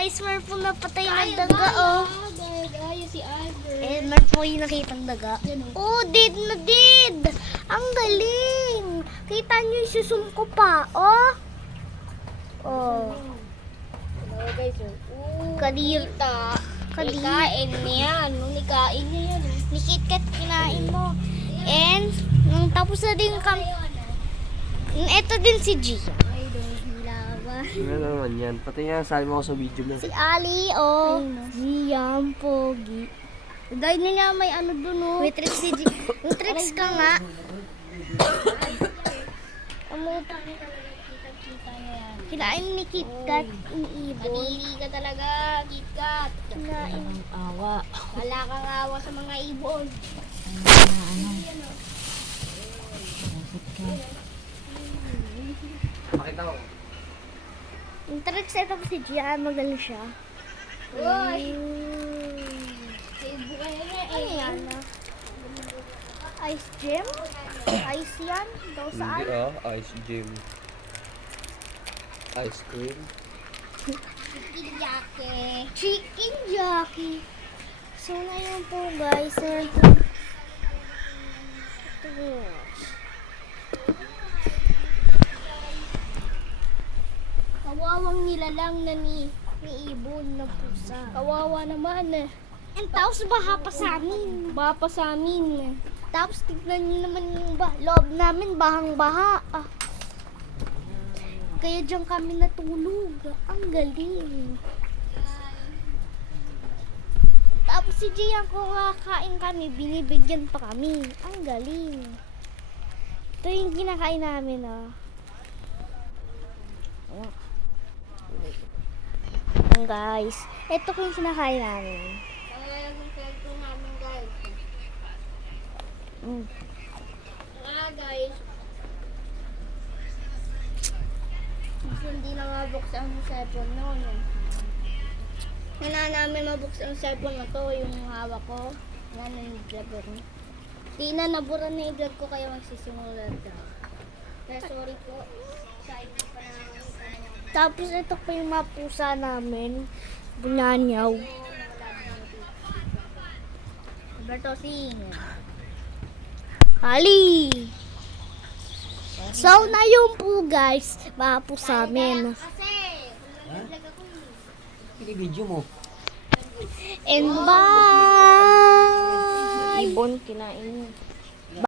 guys, meron po napatay ng daga, oh. Gaya si Ivor. Eh, meron po yung nakitang daga. Oh, dead na dead. Ang galing. Kita nyo yung susumko pa, oh. Oh. Hello guys, oh. Kadita. Kain niya. Nung nikain niya yan. Ni KitKat kinain mo. And, nung tapos na din kami. Ito din si Gia. Ay, doon lawa. Ano naman yan? Pati nga sabi mo ako sa video mo. Si Ali, oh. Gia, ang pogi. Dahil na niya may ano dun, oh. May tricks si Gia. May tricks ka nga. Kinain ni KitKat, iniibon. Kadiri ka talaga, KitKat. Kinain. Awa. Wala kang awa sa mga ibon. Pakita ko. Yung tricks, ito po si Gia. Magaling siya. Uy! Ibo kayo na Ano eh. yan, ah? Ice gem? Ice yan? Daw saan? Ice gym. Ice cream. Yake. Chicken jockey. So, ngayon po guys, Kawawang nilalang na ni ibon na pusa. Kawawa naman eh. And tapos baha pa sa amin. Baha pa sa amin. Tapos tignan niyo naman yung loob namin, bahang-baha. Ah. Kaya diyan kami natulog. Ang galing. Tapos si Gian, kung kakain kami, binibigyan pa kami. Ang galing. Ito yung kinakain namin, ah. Ang guys, ito ko yung kinakain namin. Ang cellphone namin guys. Guys. Kasi hindi na mabuksan ang cellphone noon. Kailangan namin mabuksan ang cellphone na to, yung hawak ko. Yan yung vlog ko. Di na nabura na yung vlog ko kaya magsisimula na. Kaya sorry po. Side pa na Tapos ito pa yung mga pusa namin. Bunanyaw. Alberto Sing. Ali! So, na yun po guys. Mga pusa namin. Kasi, vlog ako Video mo. And bye! Ibon kinain.